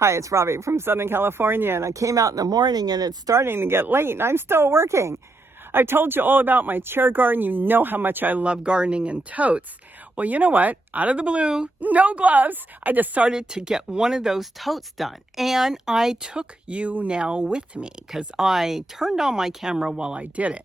Hi, it's Robbie from Southern California, and I came out in the morning and it's starting to get late and I'm still working. I told you all about my chair garden. You know how much I love gardening in totes. Well, you know what? Out of the blue, no gloves, I decided to get one of those totes done. And I took you now with me because I turned on my camera while I did it.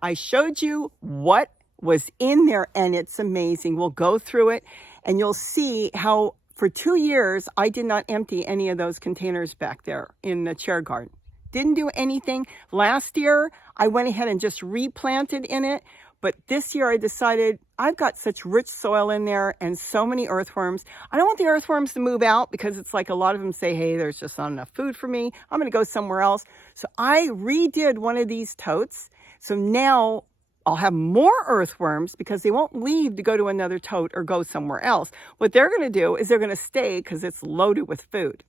I showed you what was in there and it's amazing. We'll go through it and you'll see how for 2 years, I did not empty any of those containers back there in the chair garden. Didn't do anything. Last year, I went ahead and just replanted in it. But this year, I decided I've got such rich soil in there and so many earthworms. I don't want the earthworms to move out because it's like a lot of them say, hey, there's just not enough food for me. I'm going to go somewhere else. So I redid one of these totes. So now I'll have more earthworms because they won't leave to go to another tote or go somewhere else. What they're going to do is they're going to stay because it's loaded with food.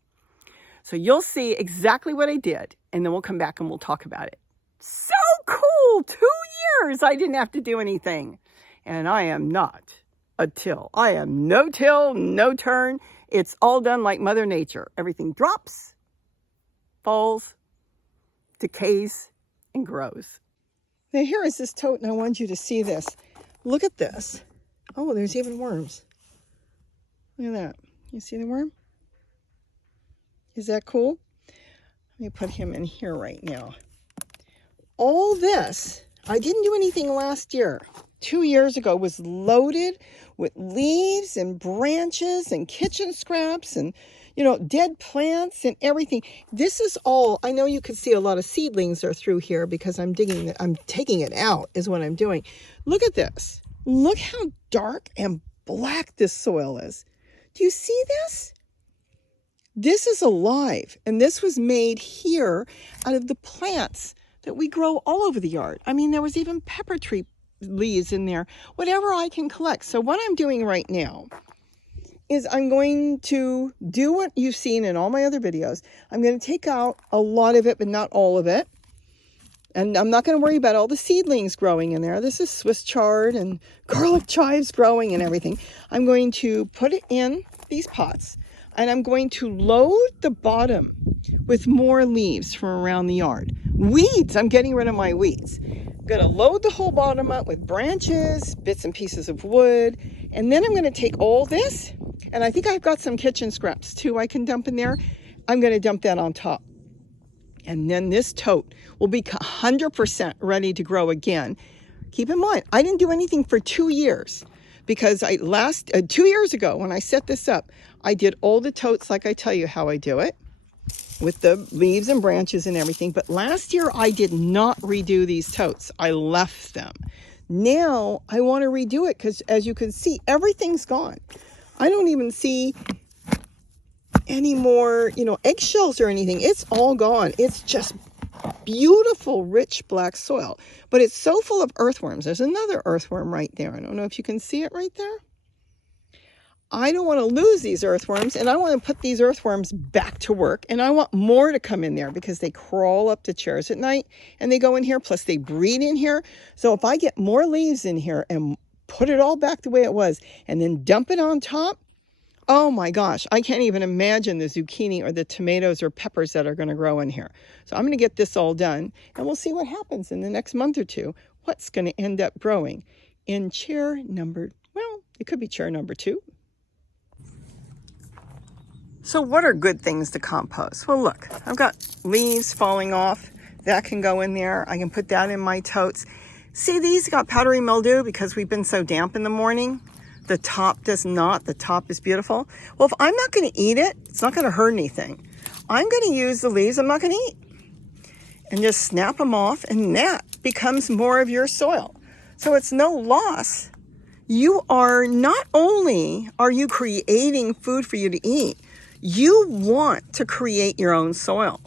So you'll see exactly what I did, and then we'll come back and we'll talk about it. So cool! 2 years I didn't have to do anything. And I am not a till. I am no till, no turn. It's all done like Mother Nature. Everything drops, falls, decays, and grows. Now here is this tote, and I want you to see this. Look at this. Oh, there's even worms. Look at that. You see the worm? Is that cool? Let me put him in here right now. All this, I didn't do anything last year. 2 years ago was loaded with leaves and branches and kitchen scraps and dead plants and everything. This is all, I know you can see a lot of seedlings are through here because I'm taking it out is what I'm doing. Look at this. Look how dark and black this soil is. Do you see this? This is alive, and this was made here out of the plants that we grow all over the yard. I mean, there was even pepper tree leaves in there, whatever I can collect. So what I'm doing right now is I'm going to do what you've seen in all my other videos. I'm going to take out a lot of it, but not all of it. And I'm not going to worry about all the seedlings growing in there. This is Swiss chard and garlic chives growing and everything. I'm going to put it in these pots, and I'm going to load the bottom with more leaves from around the yard. Weeds, I'm getting rid of my weeds. I'm going to load the whole bottom up with branches, bits and pieces of wood, and then I'm going to take all this, and I think I've got some kitchen scraps too I can dump in there. I'm going to dump that on top. And then this tote will be 100% ready to grow again. Keep in mind, I didn't do anything for 2 years because 2 years ago when I set this up, I did all the totes like I tell you how I do it, with the leaves and branches and everything. But last year I did not redo these totes. I left them. Now I want to redo it because as you can see, everything's gone. I don't even see any more, eggshells or anything. It's all gone. It's just beautiful, rich black soil. But it's so full of earthworms. There's another earthworm right there. I don't know if you can see it right there. I don't want to lose these earthworms, and I want to put these earthworms back to work, and I want more to come in there because they crawl up the chairs at night and they go in here, plus they breed in here. So if I get more leaves in here and put it all back the way it was and then dump it on top, oh my gosh, I can't even imagine the zucchini or the tomatoes or peppers that are going to grow in here. So I'm going to get this all done, and we'll see what happens in the next month or two, what's going to end up growing in chair number, well, it could be chair number 2. So what are good things to compost? Well, look, I've got leaves falling off. That can go in there. I can put that in my totes. See, these got powdery mildew because we've been so damp in the morning. The top does not. The top is beautiful. Well, if I'm not going to eat it, it's not going to hurt anything. I'm going to use the leaves I'm not going to eat and just snap them off, and that becomes more of your soil. So it's no loss. You are not only are you creating food for you to eat, you want to create your own soil.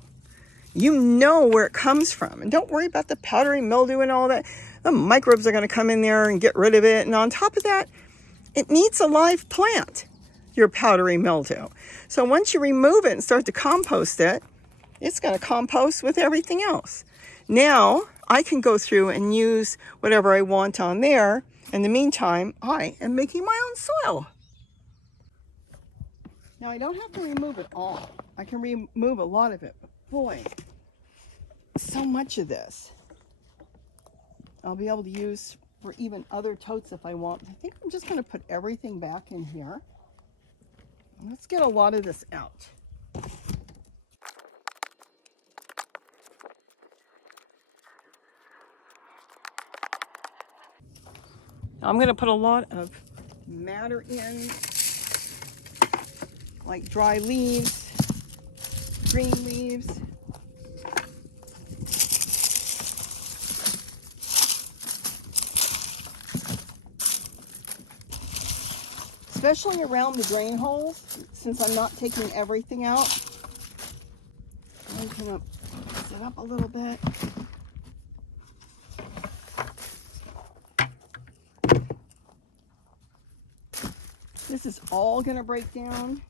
You know where it comes from. And don't worry about the powdery mildew and all that. The microbes are going to come in there and get rid of it. And on top of that, it needs a live plant, your powdery mildew. So once you remove it and start to compost it, it's going to compost with everything else. Now, I can go through and use whatever I want on there. In the meantime, I am making my own soil. Now I don't have to remove it all. I can remove a lot of it, but boy, so much of this I'll be able to use for even other totes if I want. I think I'm just going to put everything back in here. Let's get a lot of this out. I'm going to put a lot of matter in, like dry leaves, green leaves. Especially around the drain holes, since I'm not taking everything out. I'm going to mix it up a little bit. This is all going to break down.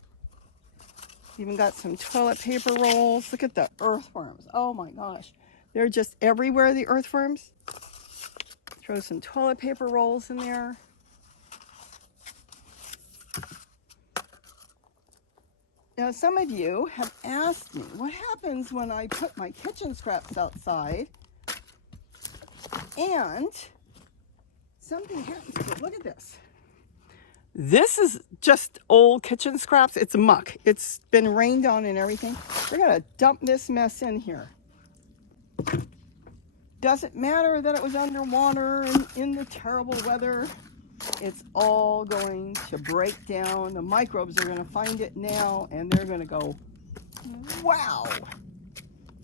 Even got some toilet paper rolls. Look at the earthworms. Oh my gosh. They're just everywhere, the earthworms. Throw some toilet paper rolls in there. Now, some of you have asked me, what happens when I put my kitchen scraps outside and something happens to it? Look at this. This is just old kitchen scraps. It's muck. It's been rained on and everything. We're going to dump this mess in here. Doesn't matter that it was underwater and in the terrible weather. It's all going to break down. The microbes are going to find it now and they're going to go, wow.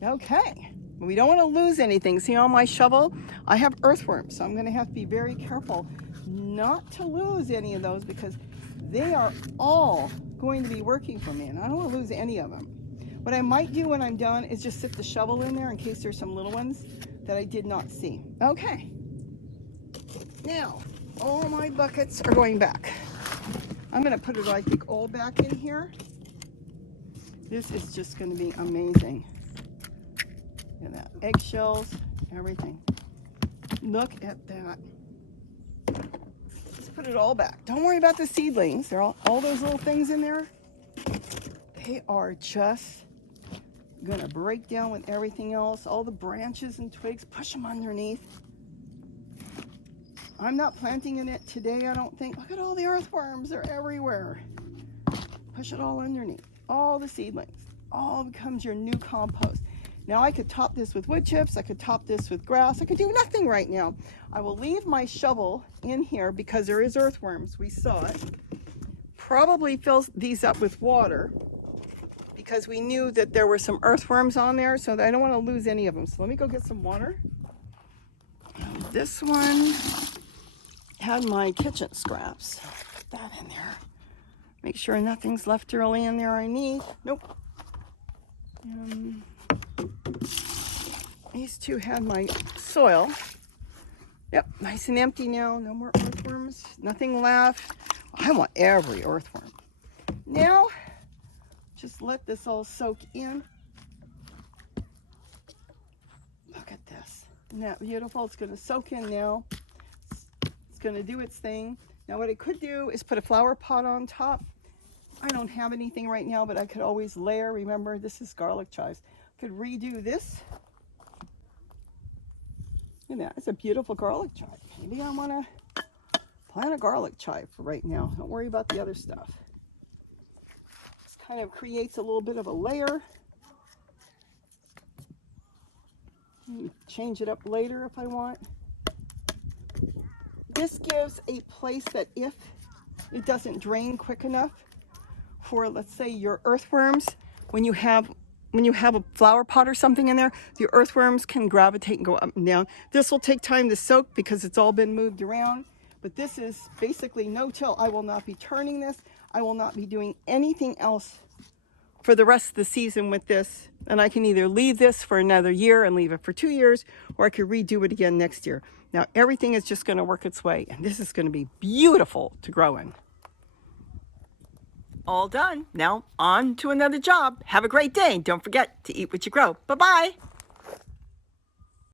Okay. We don't want to lose anything. See on my shovel, I have earthworms. So I'm going to have to be very careful not to lose any of those because they are all going to be working for me and I don't want to lose any of them. What I might do when I'm done is just sit the shovel in there in case there's some little ones that I did not see. Okay. Now, all my buckets are going back. I'm going to put it, I think, all back in here. This is just going to be amazing. Look at that. Eggshells, everything. Look at that. Let's put it all back. Don't worry about the seedlings. They're all those little things in there. They are just going to break down with everything else. All the branches and twigs, push them underneath. I'm not planting in it today, I don't think. Look at all the earthworms. They're everywhere. Push it all underneath. All the seedlings. All becomes your new compost. Now I could top this with wood chips. I could top this with grass. I could do nothing right now. I will leave my shovel in here because there is earthworms. We saw it. Probably fill these up with water because we knew that there were some earthworms on there, so I don't want to lose any of them. So let me go get some water. This one had my kitchen scraps. Put that in there. Make sure nothing's left early in there I need. Nope. These two had my soil. Yep, nice and empty now. No more earthworms. Nothing left. I want every earthworm. Now, just let this all soak in. Look at this. Isn't that beautiful? It's going to soak in now. It's going to do its thing. Now what I could do is put a flower pot on top. I don't have anything right now, but I could always layer. Remember, this is garlic chives. I could redo this. Look at that. It's a beautiful garlic chive. Maybe I want to plant a garlic chive for right now. Don't worry about the other stuff. This kind of creates a little bit of a layer. Change it up later if I want. This gives a place that if it doesn't drain quick enough for, let's say, your earthworms, when you have a flower pot or something in there, the earthworms can gravitate and go up and down. This will take time to soak because it's all been moved around, but this is basically no-till. I will not be turning this. I will not be doing anything else for the rest of the season with this. And I can either leave this for another year and leave it for 2 years, or I could redo it again next year. Now everything is just going to work its way, and this is going to be beautiful to grow in. All done. Now on to another job. Have a great day. Don't forget to eat what you grow. Bye-bye.